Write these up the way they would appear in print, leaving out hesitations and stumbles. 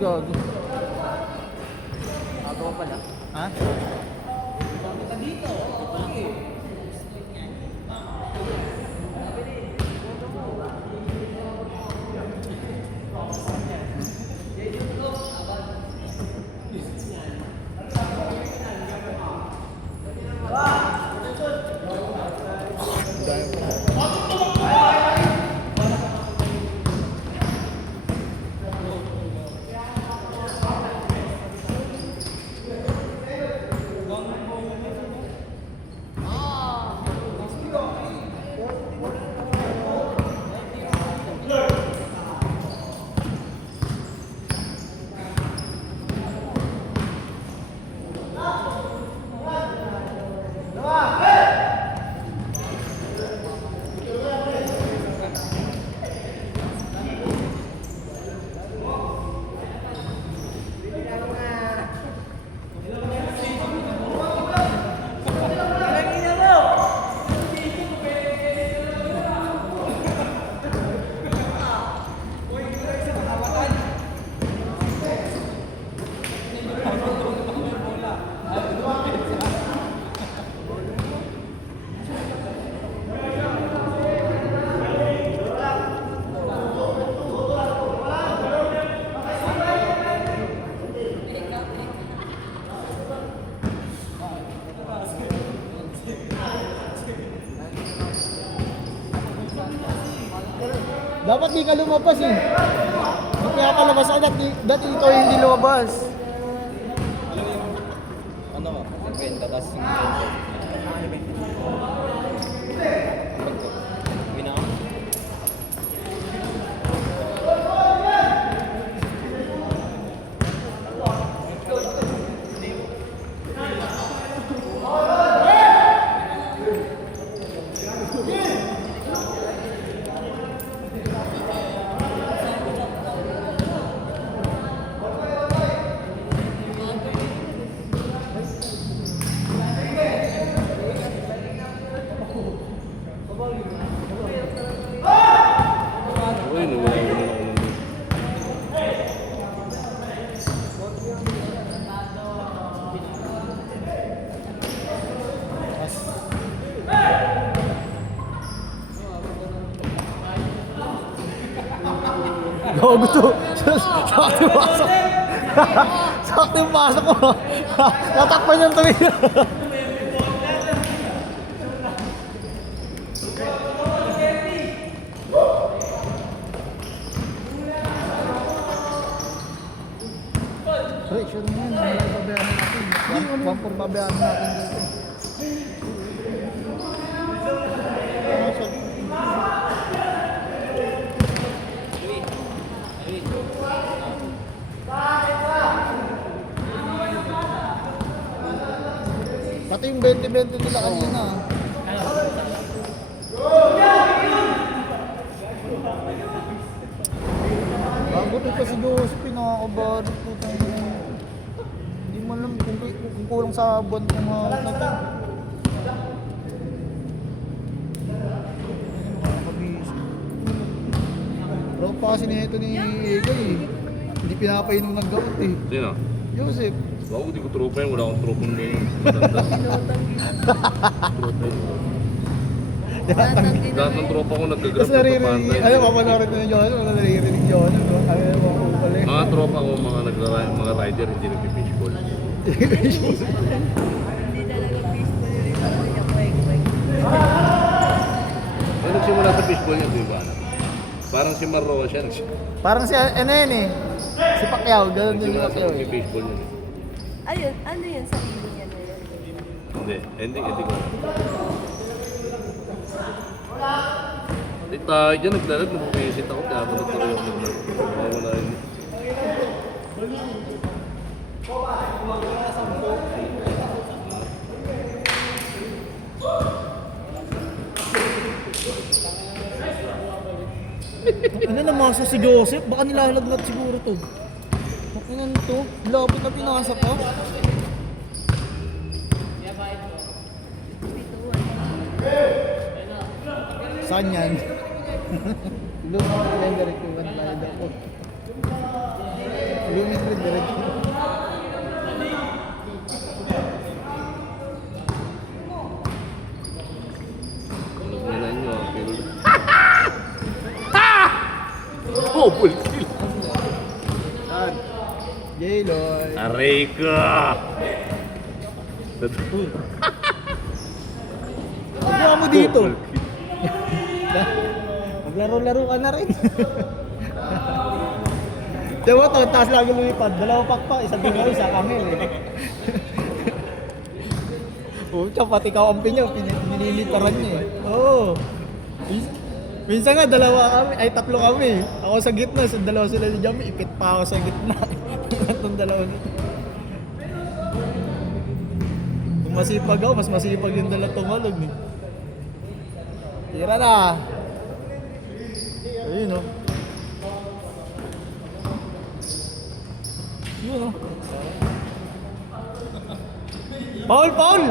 gago. Agawa pala. Ha? Dapat di ka lumabas eh. Kaya palabas ako dati ito hindi lumabas. Ano mo? Benta, tapos yung benta. Gago to. Sakto yung pasok. Sakto yung pasok ko. Natakpan yung tuloy. Sorry, sure naman. Walang babayaran natin. Wampur babayaran natin dito. Pati yung 20-20 nila kanina. Bagutin pa si Joseph, pinakakabarit po tayo. Hindi mo alam kung kulang sa buwan kung hawak natin. Pero pa kasi nito ni Egay eh. Hindi pinapainom ng gamot eh. Sino? Joseph. Ako, di ko tropa yun. Wala akong tropa na yun. Matanda. Tropa yun. Lahat ng tropa ko nag-grab Tapos na naririnig, papantay. ano, papanorin na yung Jono, wala naririnig Jono, no? Ano yung mga kupal eh. Mga tropa ko, mga rider, hindi nag-fishball. Hindi talaga peaceful yung iba ko niya, kwek-kwek. Kaya nagsimula sa fishball niya, di ba? Parang si Marroa siya. Parang si, ano yun eh, si Pacquiao, gano'n din yung Nagsimula sa Pacquiao eh. fishball niya. Ayun, ano yun sa iyo niya na yun? Hindi ko. Di tayo dyan, naglalag, napupisit ako, kaya ako nagtuloy ako naglalag. Wala yun. Ano namasa si Joseph? Baka nilalaglag siguro to. Makinan to, lapit na pinasa pa. Saan yan? Lumang kalender ko, wala ako. Blooming Green, diretso. Wala nyo, okay. Double kill. J-Loy. Aray ka! Ano mo dito? Double kill. Maglaro-laro ka na rin. Diba to, taas lagi lumipad. Dalawa pakpa, isa bigaw, isa kamil eh. Oo, tsaka pati kakampi niya, pinilitaran niya eh. Oo. Minsan nga, dalawa kami, ay tatlo kami. Ako sa gitna, sa dalawa sila ni Jamie, ipit pa ako sa gitna. Itong dalawa nito. Kung masipag ako, mas masipag yung dalawa tumalog eh. Tira na! Ayun o. Yun o. Paul! Paul!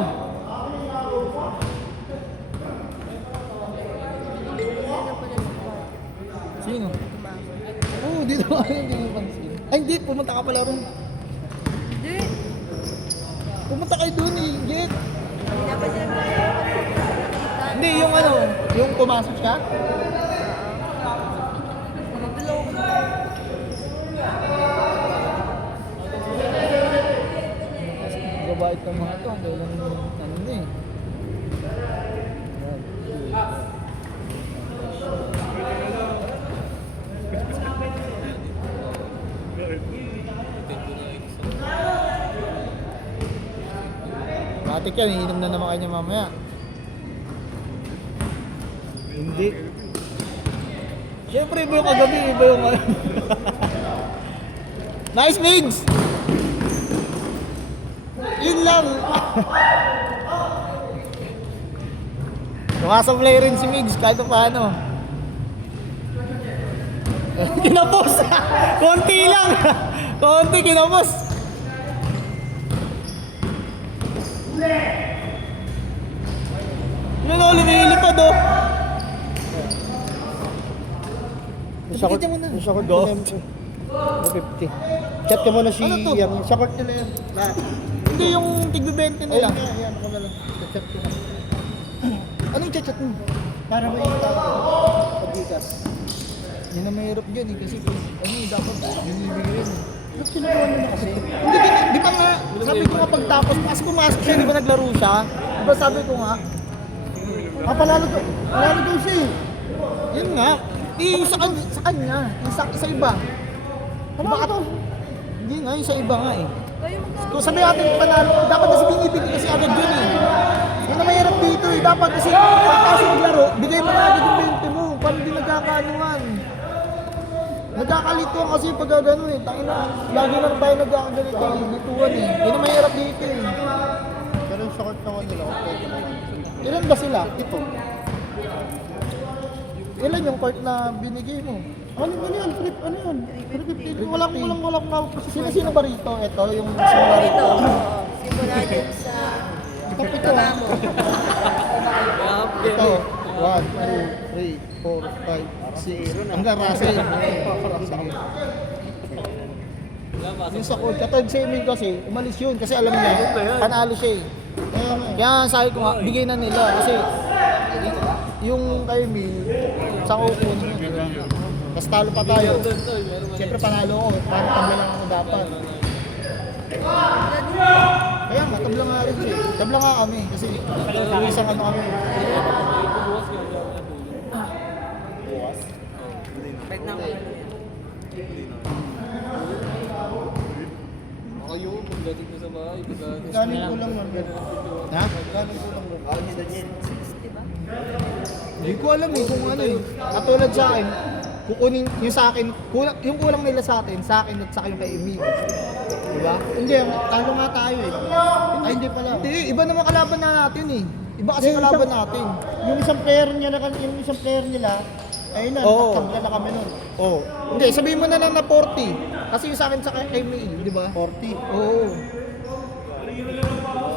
Ano pala si Paul? Sino? Tumama. Oo, dito ako hindi mo pansin. Ay hindi, pumunta ka pala ron. Hindi. Pumunta kayo doon eh, Jet. Hindi pa sila nakita. Hindi, yung ano, yung pumasok ka? Mag-vlog. Gabait ng mga to, ang kailan yung ano na eh. Matik yan, iinom na naman kanya mamaya. Hindi. Siyempre iba yung kagabi, iba yung ano. Nice Migs! Yun lang! Sumasablay rin si Migs kahit pa paano. Kinapos! Konti lang! Konti kinapos! Yun o, lumilipad o! Pakita mo na. Short Go. 50. Chat ka muna si Ano to? Yang. Short nila yan. Lahat. Hindi yung tig-20 nila. Yan ako na lang. Chat ko na. Anong chat mo? Para may tao. Pagbigas. Yan ang mahirap dyan eh kasi ano dapat binibigay rin. Ba't kinukuha mo na kasi? Hindi, di ba nga, sabi ko nga pagtapos, pas pumasok siya, di ba naglaro siya? Di ba sabi ko nga, Palalo daw siya eh. yun nga, sa kanya, yung sa iba. Palalo Baka daw. Hindi nga, yung sa iba nga eh. Kayo magkakaroon. Kung sabi natin panalo, dapat kasi binibigay kasi agad yun eh. Yun ang mahirap dito eh, dapat kasi pagpasok maglaro, bigay mo na agad yung 20 mo, paano hindi nagkakaanuhan? Nagkakalituan kasi pag gano'n eh, tangina, lagi na tayo nagkakaganito eh, lituan eh. Yun ang mahirap dito eh. Pero yung short na nila, okay na lang. Ilan ba sila? Ito. Ilan yung court na binigay mo? Ano yan? Flip, ano yan? 350. Walang mawag pa sa Sino ba rito? Ito, yung simula Ito. rito. Simula din sa Ito. Tabamo. Ito. 1, 2, 3, 4, 5, 6. Hanggang Russell. Yung sa court, katag si Emil kasi, umalis yun kasi alam niya, panalo siya eh. Kaya sabi ko nga, bigay na nila kasi yung kay Emil, sa kukunin yun. Tapos talo pa tayo. Siyempre panalo ko, parang tabla lang ako dapat. Kaya nga, tabla nga rin siya. Tabla nga kami kasi isang ano kami. Kayo, pagdating ko sa bahay, Kanin ko lang, Margaret. Ha? Kanin ko lang. Diba? Hindi ko alam eh kung ano eh. Katulad sa akin, kukunin yung sa akin, yung kulang nila sa akin at sa akin kay Emil. Diba? Hindi, talo nga tayo eh. Ay, hindi pala. Hindi, iba naman kalaban na natin eh. Iba kasi Yung kalaban isang- natin. Yung isang player niya, yung isang player nila, ayun na, Oo. tabla na kami nun. Oo. Hindi, sabihin mo na lang na 40. Kasi yung sa akin sa kay Emil, di ba? 40. Oo.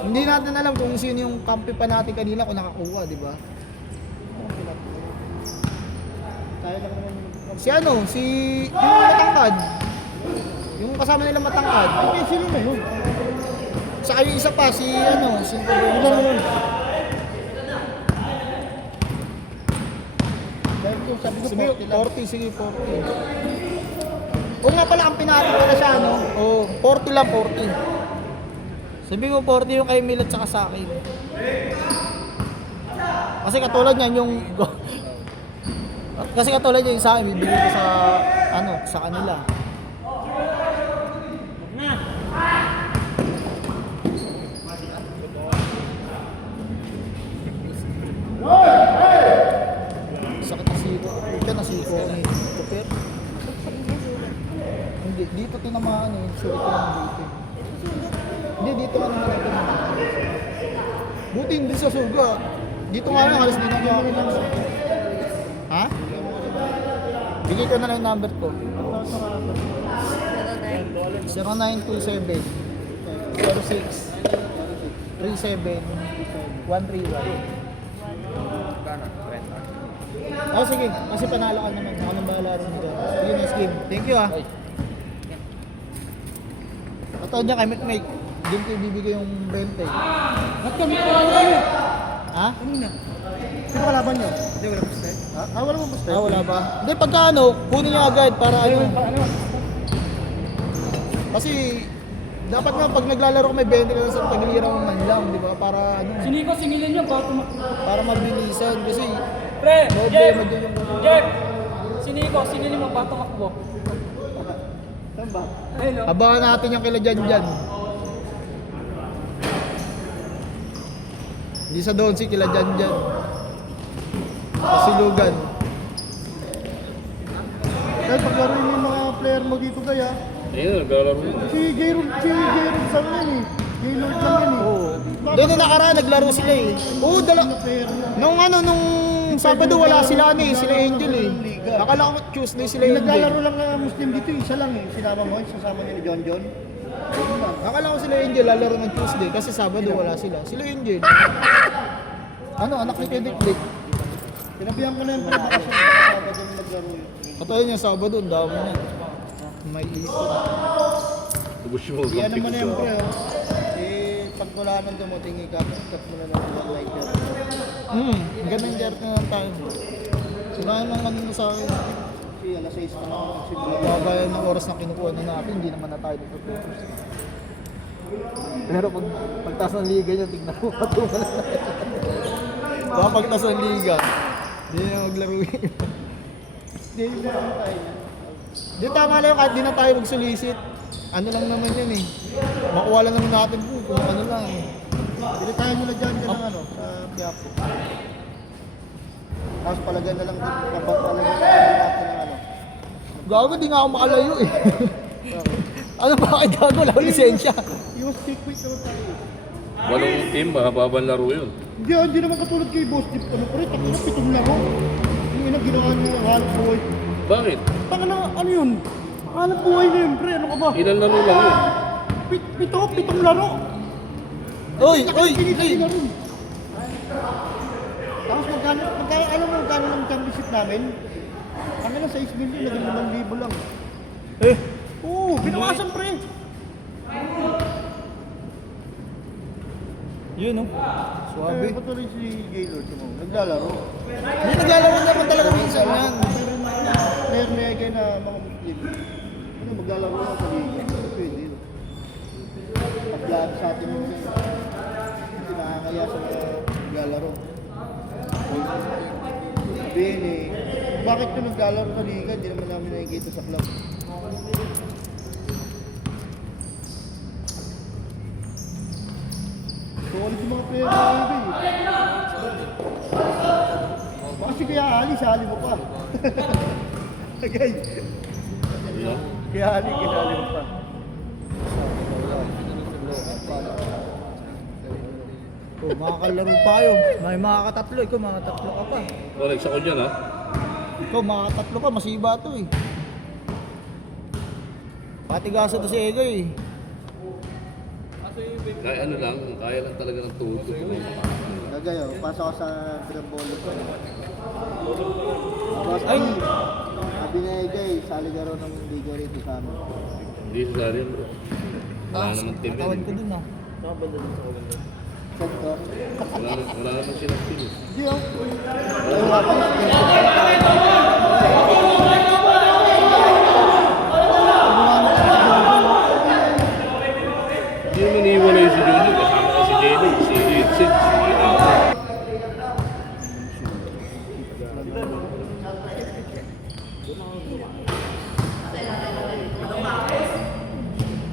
Hindi natin alam kung sino yung kampi pa natin kanina kung nakakuha, di ba? Tayo lang naman. Si ano, si yung matangkad. Yung kasama nila matangkad. Ay, sino na yun? Saka yung isa pa, si ano, si Sino na yun? Dahil ko sabi ko, Sabi, 40 lang. 40, sige, 40. O nga pala, ang pinari pala siya, ano? O, 40 lang, 40. Sabi ko, 40 yung kay Mil at saka sa akin. Kasi katulad niyan, yung... Kasi katulad niya yung sa akin, bibigay ko sa, ano, sa kanila. Sakit na siko. Ito na siko ni Super. Hindi, dito tinamaan eh. Sulit ko lang dito. Hindi, dito ka naman natin. Buti hindi sa suga. Dito nga lang, halos dito nga ako. Ha? Bigay ko na lang yung number ko. 0927 06 37 131. Oh, sige. Kasi panalo ka naman. Ako nang bahala rin dito. Sige, nice game. Thank you ah. Totoo niya kay Mike. Doon ko ibibigay yung 20. Ba't kami pala yun? Ha? Kanina. Sino kalaban niyo? Hindi, wala pa style. Ah, wala pa style? Ah, wala ba? Hindi, pagka ano, kunin niya agad para ano. Kasi, dapat nga pag naglalaro ka may 20 ka sa pagliliran mo man lang, di ba? Para ano, Siniko, singilin niyo, bago para mabilisan. Kasi, Pre, problema din yung... Jeff! Siniko, singilin mo, bago makbo. Saan ba? Ayun, no? Abangan natin yung kila Jan. Hindi sa Donsi, kila Jan. Sa Silugan. Dahil paglaro yung mga player mo dito kaya, Ayun, naglalaro mo. si Gayrod saan yan eh. Gaylord lang yan eh. Oo. Doon na nakaraan, naglaro sila eh. Oo, Player na. nung Sabado wala sila ano eh, sila Angel eh. Akala ko Tuesday sila Yung naglalaro Angel. lang na Muslim dito, isa lang eh. Sinama mo, sasama niya ni John. Yun lang. Akala ko sila Angel lalaro ng Tuesday kasi Sabado wala sila. Sila Angel. Ano, anak ni Kedek Dick. Sinabihan ko na yung pagkakasya. Sabado yung naglaro yun. Katayo niya Sabado, ang dami niya. May ipon. Tubos mo. Iyan naman na yung pre. Eh, pag wala nang dumating ikakat mo na lang yung like that. Ang ganda yung dirt na lang tayo. Sinahan lang kanina sa akin. Kasi alas 6 pa naman nagsimula. Bagay ng oras na kinukuha na natin, hindi naman na tayo nagpo-focus. Pero pagtaas ng liga niya, tignan mo, patungan na tayo. Baka pagtaas ng liga, hindi na maglaro yun. Hindi, yung meron tayo. Di tama lang yung kahit di na tayo magsulisit. Ano lang naman yun eh. Makuha lang naman natin po kung ano lang eh. Bili tayo nila dyan ng ano, sa Piapo. Tapos palagay na lang din, kapag palagay na lang natin ng ano. Gago, di nga ako makalayo eh. Ano ba kayo gago? Wala akong lisensya. Yung stick weight naman tayo. Walong team, mahababang laro yun. Hindi naman katulad kay Boss Jeep. Ano pa rin, takina, 7 laro. Yung ina ginawa niyo ang hanap buhay. Bakit? Takina, ano yun? Hanap buhay na yun, pre. Ano ka ba? Ilan laro lang yun? 7 laro. Oy! Kinikita rin. Tapos magkano, alam mo magkano ng championship namin? Ang na 6 million, naging 5,000 lang. Eh! Oo, binawasan pre. Yun oh. Suwabe. Ba't rin si Gaylord mo? Naglalaro. Hindi naglalaro naman talaga minsan yan. Player na kayo na mga Muslim. Ano, maglalaro na sa liga. Pwede yun. Pag-lahat sa atin yung hindi nakakaya sa mga naglalaro. Sabihin eh, bakit yung naglalaro sa liga? Hindi naman namin nakikita sa club. So, ulit yung mga player na liga eh. Baka si Kuya Ali, sali mo pa. Okay. Kaya Ali, kinali mo pa. Oh, makakalaro pa kayo. May makakatatlo. Ikaw makakatatlo ka pa. Alex ako dyan ha. Ikaw makakatatlo ka. Masiba to eh. Patigaso to si Ego eh. Kaya ano lang, kaya lang talaga ng tuhod ko. Gagayo, pasok ako sa Trembolo ko. Tapos Ay! sabi na Egay, sali ka raw ng liga rito sa amin. Hindi sasali yan bro. Wala naman team yan. Tawad ko dun ah. Sakto. Wala naman silang team. Hindi ah. Ayaw nga pala. Hindi naman iiwalay si Junior. Kasama ko si Jelly, si Sid, si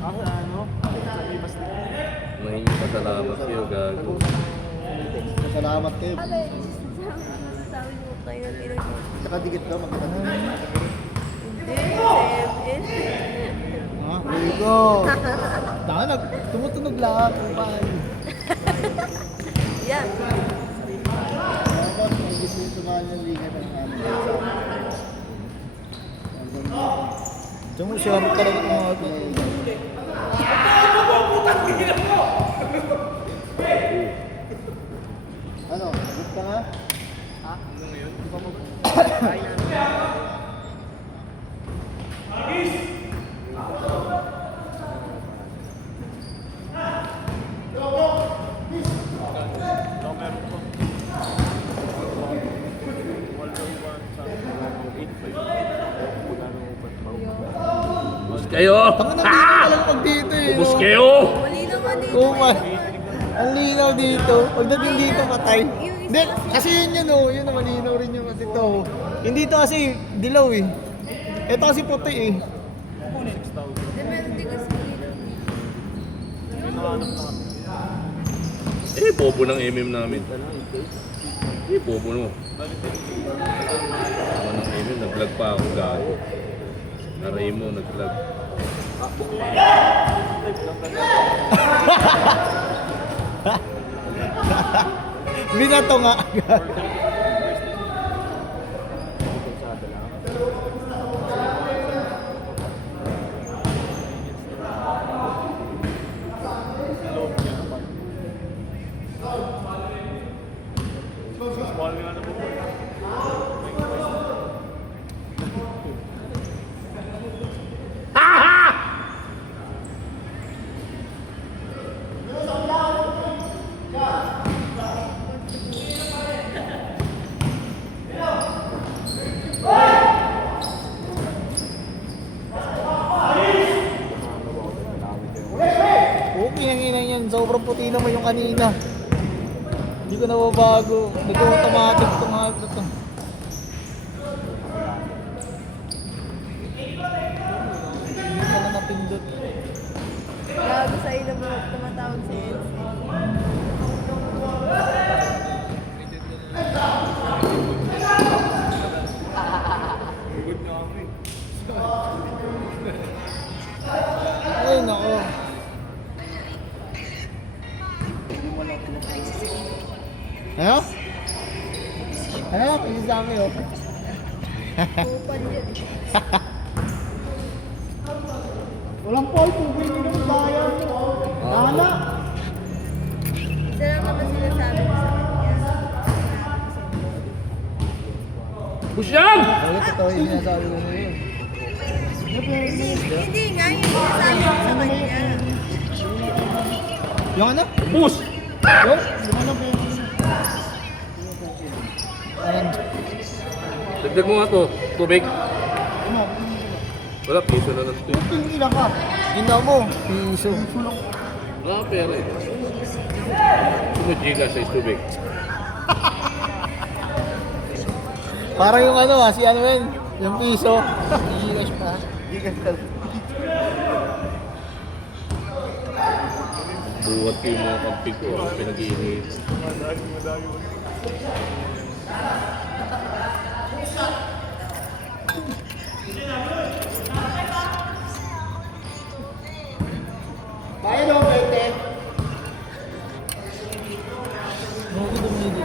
Ako. Mahingi pasalamat kayo, gago. Salamat kayo. Sabi mo kayo ng pinag- Tsaka dikit daw, makita mo. Hindi, sa MS. Ah, Rico. Daka tumutunog lang kung paano. Yan. Dapat, kung gusto yung sumali ng liga ng amin. Diyan mo siya talaga ng mga ito. Ano, good ka nga? Ubus kayo! Tama na dito lang pag dito eh. Ubus no? kayo! Mali naman dito. Oh my. Ang linaw dito. Pagdating dito patay. Hindi, kasi yun oh. Yun ang malinaw rin yung kasi to. Hindi to kasi dilaw eh. Ito kasi puti eh. Hindi, meron din kasi dito. Eh, bobo ng MM namin. Eh, bobo no. Tama ng MM, nag-vlog pa ako, gago. Naray mo, nag-vlog. Binato nga. Okay, nanginan yan. Sobrang puti naman yung kanina. Hindi ko nababago. Nag-automatic itong hato to. Hindi pala napindot. Gago sa ilo mo, tumatawag sa NC. Ay, nako. Ano? Ano? Pinisa kami oh. Kupal yun. Walang Paul, tubig nyo ng bayan. Nana! Isa lang naman sinasabi ko sa kanya. Busyang! Bakit totoo yung sinasabi ko ngayon? Hindi nga, yung sinasabi ko sa kanya. Yung ano? Bus! Yung? Dagdag mo nga to, tubig. Ano? Wala, piso na lang ito. Tingin lang ka. Ginaw mo. Piso. Wala ka pera eh. Sunod giga sa tubig. Parang yung ano si ano yun? Yung piso. Gigas pa. Buhat ko yung mga kampig ko, ako pinag-iinit. Bayan o, 20. Nuki dumili.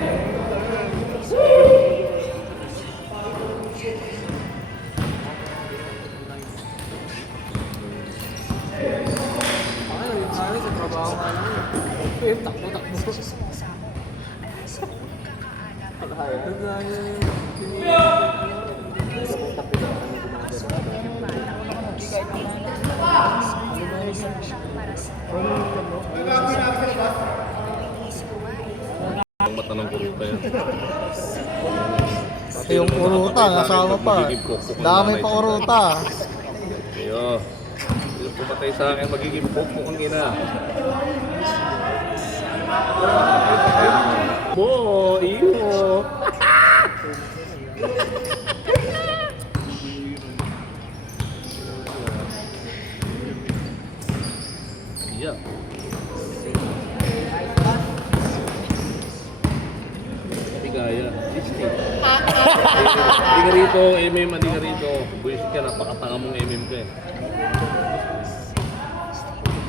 Pati yung uruta, nasama pa. Dami pa uruta. Ayo. Yung pumatay sa akin, magiging pokpok ang ina. Bo, iyo. Iya. Bigaya. Di ka rito, MM, di ka rito. Buwisit ka, napakatanga mong MM ka eh.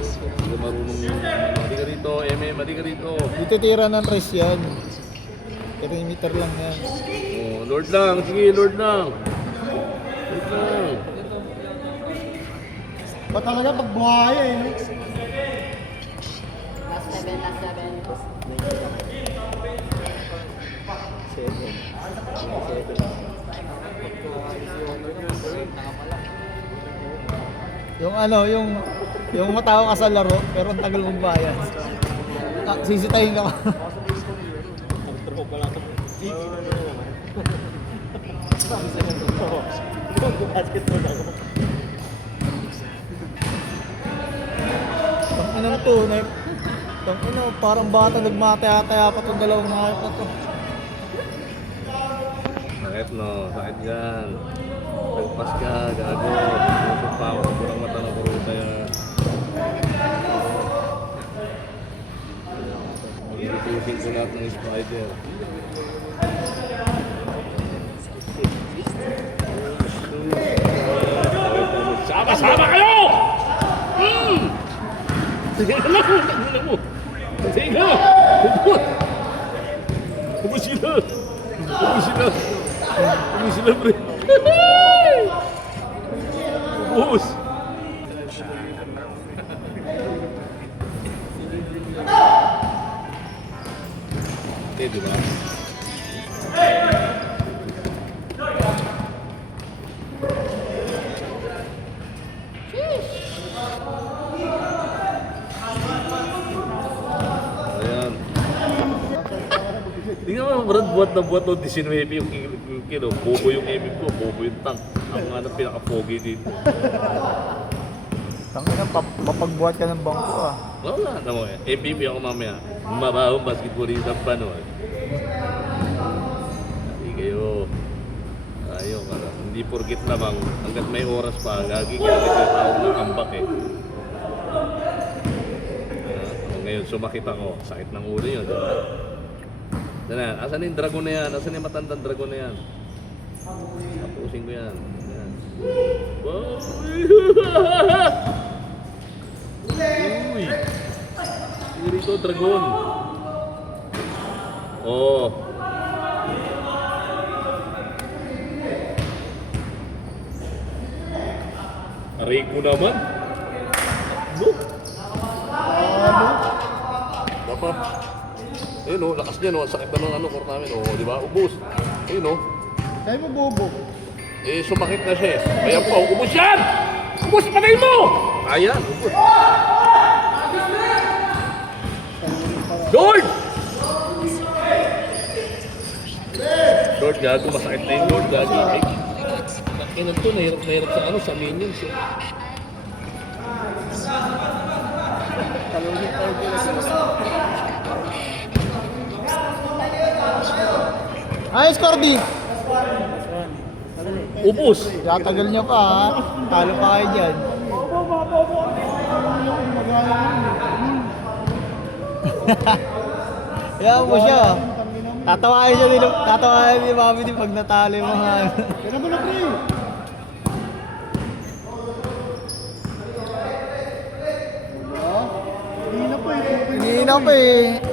Di ka marunong, di ka rito, MM, di ka rito. Dito tira ng race yan. 3 meter lang yan. Oh, Lord lang, sige, Lord lang. Lord lang. Ba't talaga pag buhaya eh, no? Yung ano, yung matawa ka sa laro, pero ang tagal mong bayad. Sisitayin ka pa. Tang ina to, tang ina, parang bata nagmataya-taya pa itong dalawang hayop na to. Sakit no, sakit yan. Nagpas ka, gago. Pusok pa ako, kurang mata ng kuruta yan. Itusin ko lahat ng spider. Sama-sama kayo! Sige na lang, tagmina mo. Sige na! Hubot! Hubot sila! Hubot sila! Hubot sila, pre! Hubos! Eh, di ba? Ayan. Tingnan mo, Brad, buhat na 19 yung kilo. Bobo yung MM ko, bobo yung tank. Ang ano pinaka-pogi dito. Tang ina, mapagbuhat ka ng bangko ah. Wala na mo eh. MVP ako mamaya. Mabahong basketballista pa no eh. Hindi kayo. Ayaw ka na. Hindi porkit lamang. Hanggat may oras pa, gagigil ka sa tao ng ambak eh. Ngayon sumakit ako. Sakit ng ulo yun, diba? Diyan, asan yung dragon na yan? Asan yung matandang dragon na yan? Tapusin ko yan. Yan. Uy! Sige rito, dragon. Oh. Aray ko naman. No? Dapat. Ayun o, lakas niya no. Ang sakit na ng ano, kort namin. O, di ba? Ubus. Ayun o. Sa'yo mo bobo. Eh, sumakit na siya eh. Ayan po, ubus yan! Ubus, patay mo! Ayan, ubus. Lord! Lord, gago, masakit na yung Lord, gago. Ay, nakinan to, nahirap sa ano, sa minions eh. Talunin tayo Ayos, Cordy! Ubus! Tatagal niya pa ha. Talo pa kayo dyan. Kaya mo siya. Tatawain ni Mami din pag natalo yung mga ano. Kaya naman na, pre. Hindi na po eh. Hindi na pa eh.